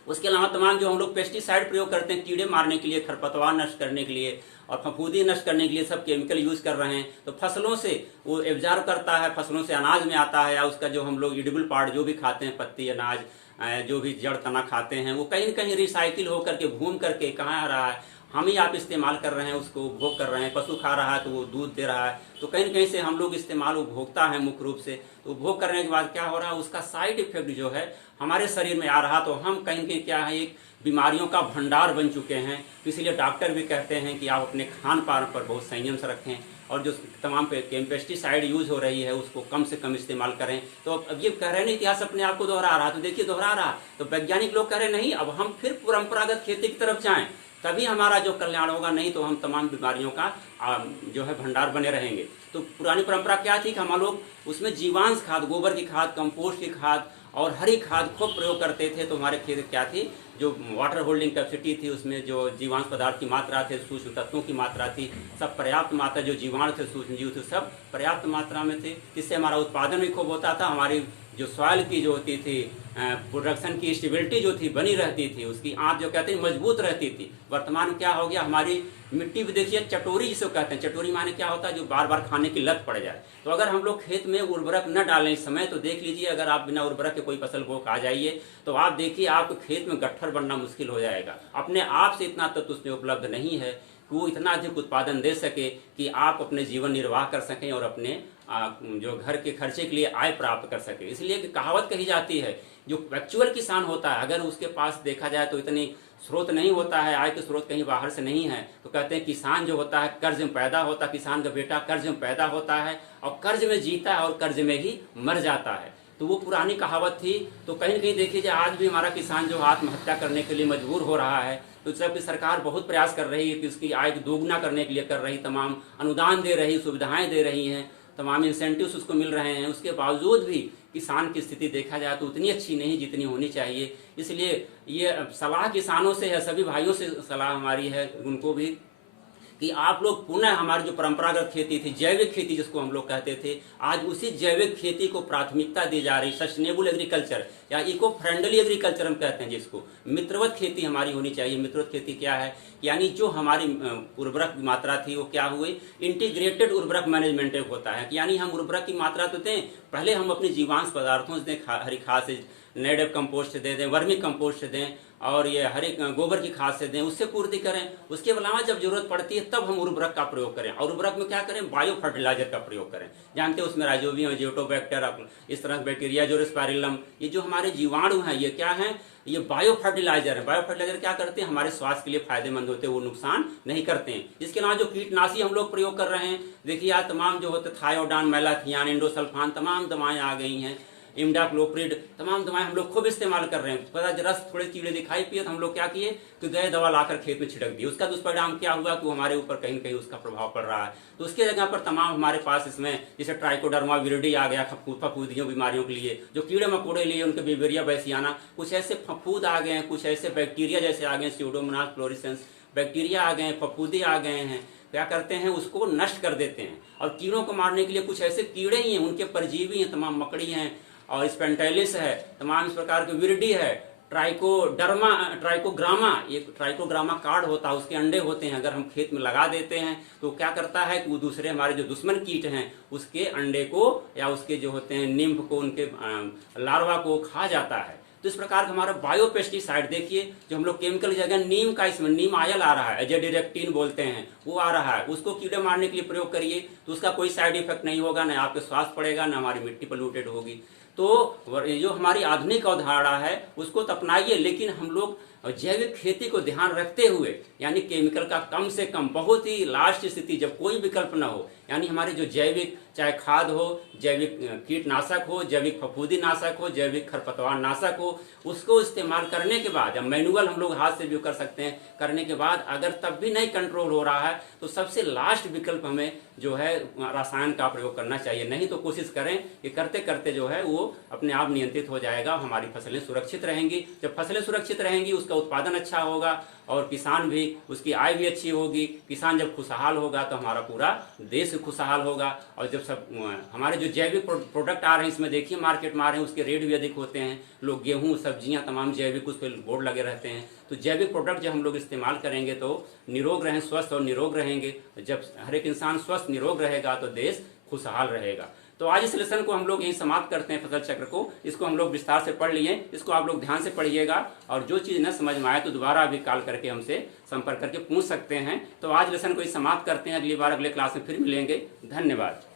उसके अलावा तमाम जो हम लोग पेस्टिसाइड प्रयोग करते हैं कीड़े मारने के लिए, खरपतवार नष्ट करने के लिए और फफूंदी नष्ट करने के लिए सब केमिकल यूज कर रहे हैं, तो फसलों से वो एब्जॉर्ब करता है, फसलों से अनाज में आता है, या उसका जो हम लोग एडिबल पार्ट जो भी खाते हैं, पत्ती, अनाज, जो भी जड़ तना खाते हैं, वो कहीं न कहीं रिसाइकिल होकर के घूम करके कहाँ आ रहा है, हम ही आप इस्तेमाल कर रहे हैं, उसको उपभोग कर रहे हैं। पशु खा रहा है तो वो दूध दे रहा है, तो कहीं न कहीं से हम लोग इस्तेमाल उपभोक्ता हैं मुख्य रूप से। तो उपभोग करने के बाद क्या हो रहा है, उसका साइड इफेक्ट जो है हमारे शरीर में आ रहा, तो हम कहीं कहीं क्या है एक बीमारियों का भंडार बन चुके हैं। तो इसलिए डॉक्टर भी कहते हैं कि आप अपने खान पान पर बहुत संयम से रखें और जो तमाम पेस्टिसाइड यूज हो रही है उसको कम से कम इस्तेमाल करें। तो अब ये कह रहे हैं इतिहास अपने आप को दोहरा रहा, तो देखिए दोहरा रहा, तो वैज्ञानिक लोग कह रहे नहीं, अब हम फिर परंपरागत खेती की तरफ जाएं, तभी हमारा जो कल्याण होगा, नहीं तो हम तमाम बीमारियों का जो है भंडार बने रहेंगे। तो पुरानी परंपरा क्या थी कि हम लोग उसमें जीवांश खाद, गोबर की खाद, कंपोस्ट की खाद और हरी खाद खूब प्रयोग करते थे, तो हमारे खेत क्या थी, जो वाटर होल्डिंग कैपेसिटी थी, उसमें जो जीवांश पदार्थ की मात्रा थे, सूक्ष्म तत्वों की मात्रा थी, सब पर्याप्त मात्रा, जो जीवाणु थे, सूक्ष्म जीव थे, सब पर्याप्त मात्रा में थे। इससे हमारा उत्पादन भी खूब होता था, हमारी जो सॉइल की जो होती थी प्रोडक्शन की स्टेबिलिटी जो थी बनी रहती थी, उसकी आंत जो कहते हैं मजबूत रहती थी। वर्तमान में क्या हो गया, हमारी मिट्टी भी देखिए चटोरी जिसे कहते हैं, चटोरी माने क्या होता है, जो बार बार खाने की लत पड़ जाए। तो अगर हम लोग खेत में उर्वरक न डालें इस समय, तो देख लीजिए अगर आप बिना उर्वरक के कोई फसल बो आ जाइए तो आप देखिए आपके खेत में गट्ठर बनना मुश्किल हो जाएगा। अपने आप से इतना तत्व उसमें उपलब्ध नहीं है कि वो इतना अधिक उत्पादन दे सके कि आप अपने जीवन निर्वाह कर सकें और अपने जो घर के खर्चे के लिए आय प्राप्त कर सके। इसलिए कहावत कही जाती है, जो एक्चुअल किसान होता है अगर उसके पास देखा जाए तो इतनी स्रोत नहीं होता है, आय के स्रोत कहीं बाहर से नहीं है, तो कहते हैं किसान जो होता है कर्ज में पैदा होता है, किसान का बेटा कर्ज में पैदा होता है और कर्ज में जीता है और कर्ज में ही मर जाता है। तो वो पुरानी कहावत थी। तो कहीं न कहीं देखिए आज भी हमारा किसान जो आत्महत्या करने के लिए मजबूर हो रहा है, तो जबकि सरकार बहुत प्रयास कर रही है कि उसकी आय दोगुना करने के लिए कर रही, तमाम अनुदान दे रही, सुविधाएं दे रही हैं, तमाम इंसेंटिव्स उसको मिल रहे हैं, उसके बावजूद भी किसान की स्थिति देखा जाए तो उतनी अच्छी नहीं जितनी होनी चाहिए। इसलिए ये सलाह किसानों से है, सभी भाइयों से सलाह हमारी है उनको भी कि आप लोग पुनः हमारी जो परंपरागत खेती थी, जैविक खेती जिसको हम लोग कहते थे, आज उसी जैविक खेती को प्राथमिकता दी जा रही। सस्टेनेबल एग्रीकल्चर या इको फ्रेंडली एग्रीकल्चर हम कहते हैं जिसको, मित्रवत खेती हमारी होनी चाहिए। मित्रवत खेती क्या है, यानी जो हमारी उर्वरक की मात्रा थी वो क्या हुई, इंटीग्रेटेड उर्वरक मैनेजमेंट होता है। यानी हम उर्वरक की मात्रा तो दें, पहले हम अपने जीवांश पदार्थों से दें, हरी खाद से, नेडेव कंपोस्ट से दे दें, वर्मी कंपोस्ट से दें और ये हरे गोबर की खाद से दें, उससे पूर्ति करें। उसके अलावा जब जरूरत पड़ती है तब हम उर्वरक का प्रयोग करें। और उर्वरक में क्या करें, बायो फर्टिलाइजर का प्रयोग करें। जानते हैं उसमें राइजोबियम, जियोटोबैक्टर, इस तरह बैक्टीरिया, जोरोस्पाइरिलम, ये जो हमारे जीवाणु हैं ये क्या हैं, ये बायो फर्टिलाइजर है। बायो फर्टिलाइजर क्या करते हैं, हमारे स्वास्थ्य के लिए फायदेमंद होते हैं, वो नुकसान नहीं करते हैं। इसके अलावा जो कीटनाशी हम लोग प्रयोग कर रहे हैं, देखिए आज तमाम जो होते थायोडान, मैलाथियान, इंडोसल्फान, तमाम दवाएं आ गई हैं, इमिडाक्लोप्रिड, तमाम दवाएं हम लोग खूब इस्तेमाल कर रहे हैं। पता रस थोड़े कीड़े दिखाई पिए तो हम लोग क्या किए कि गए दवा लाकर खेत में छिड़क दी। उसका दुष्परिणाम क्या हुआ कि हमारे ऊपर कहीं कहीं उसका प्रभाव पड़ रहा है। तो उसके जगह पर तमाम हमारे पास इसमें जैसे ट्राइकोडर्मा विरिडी आ गया, फफूंदियों बीमारियों के लिए, जो कीड़े मकोड़े लिए उनके बिवेरिया बैसियाना, कुछ ऐसे फफूद आ गए हैं, कुछ ऐसे बैक्टीरिया जैसे आ गए, स्यूडोमोनास फ्लोरिसेंस बैक्टीरिया आ गए हैं, फफूंदी आ गए हैं। क्या करते हैं, उसको नष्ट कर देते हैं। और कीड़ों को मारने के लिए कुछ ऐसे कीड़े ही हैं, उनके परजीवी हैं, तमाम मकड़ी हैं और स्पेंटाइलिस है, तमाम इस प्रकार के विरडी है, ट्राइकोग्रामा, ये ट्राइकोग्रामा कार्ड होता है, उसके अंडे होते हैं। अगर हम खेत में लगा देते हैं तो क्या करता है कि वो दूसरे हमारे जो दुश्मन कीट हैं उसके अंडे को या उसके जो होते हैं निम्फ को, उनके लार्वा को खा जाता है। तो इस प्रकार का हमारा बायोपेस्टिसाइड देखिए, जो हम लोग केमिकल की जगह नीम का, इसमें नीम आयल आ रहा है, एजेडिरेक्टिन बोलते हैं, वो आ रहा है, उसको कीड़े मारने के लिए प्रयोग करिए तो उसका कोई साइड इफेक्ट नहीं होगा, न आपके स्वास्थ्य पड़ेगा, न हमारी मिट्टी पोल्यूटेड होगी। तो जो हमारी आधुनिक अवधारणा है उसको तो अपनाइए, लेकिन हम लोग जैविक खेती को ध्यान रखते हुए, यानी केमिकल का कम से कम, बहुत ही लास्ट स्थिति जब कोई विकल्प न हो, यानी हमारे जो जैविक, चाहे खाद हो, जैविक कीटनाशक हो, जैविक फफूंदी नाशक हो, जैविक खरपतवार नाशक हो, उसको इस्तेमाल करने के बाद, या मैनुअल हम लोग हाथ से भी कर सकते हैं, करने के बाद अगर तब भी नहीं कंट्रोल हो रहा है तो सबसे लास्ट विकल्प हमें जो है रसायन का प्रयोग करना चाहिए। नहीं तो कोशिश करें कि करते करते जो है वो अपने आप नियंत्रित हो जाएगा, हमारी फसलें सुरक्षित रहेंगी। जब फसलें सुरक्षित रहेंगी उसका उत्पादन अच्छा होगा और किसान भी, उसकी आय भी अच्छी होगी। किसान जब खुशहाल होगा तो हमारा पूरा देश खुशहाल होगा। और जब सब हमारे जो जैविक प्रोडक्ट आ रहे हैं, इसमें देखिए मार्केट में आ रहे हैं, उसके रेट भी अधिक होते हैं। लोग गेहूं, सब्जियां तमाम जैविक, उस पर बोर्ड लगे रहते हैं। तो जैविक प्रोडक्ट जब हम लोग इस्तेमाल करेंगे तो निरोग रहें, स्वस्थ और निरोग रहेंगे। जब हर एक इंसान स्वस्थ निरोग रहेगा तो देश खुशहाल रहेगा। तो आज इस लेसन को हम लोग यहीं समाप्त करते हैं, फसल चक्र को। इसको हम लोग विस्तार से पढ़ लिए, इसको आप लोग ध्यान से पढ़िएगा और जो चीज़ न समझ में आए तो दोबारा भी कॉल करके हमसे संपर्क करके पूछ सकते हैं। तो आज लेसन को ही समाप्त करते हैं, अगली बार अगले क्लास में फिर मिलेंगे। धन्यवाद।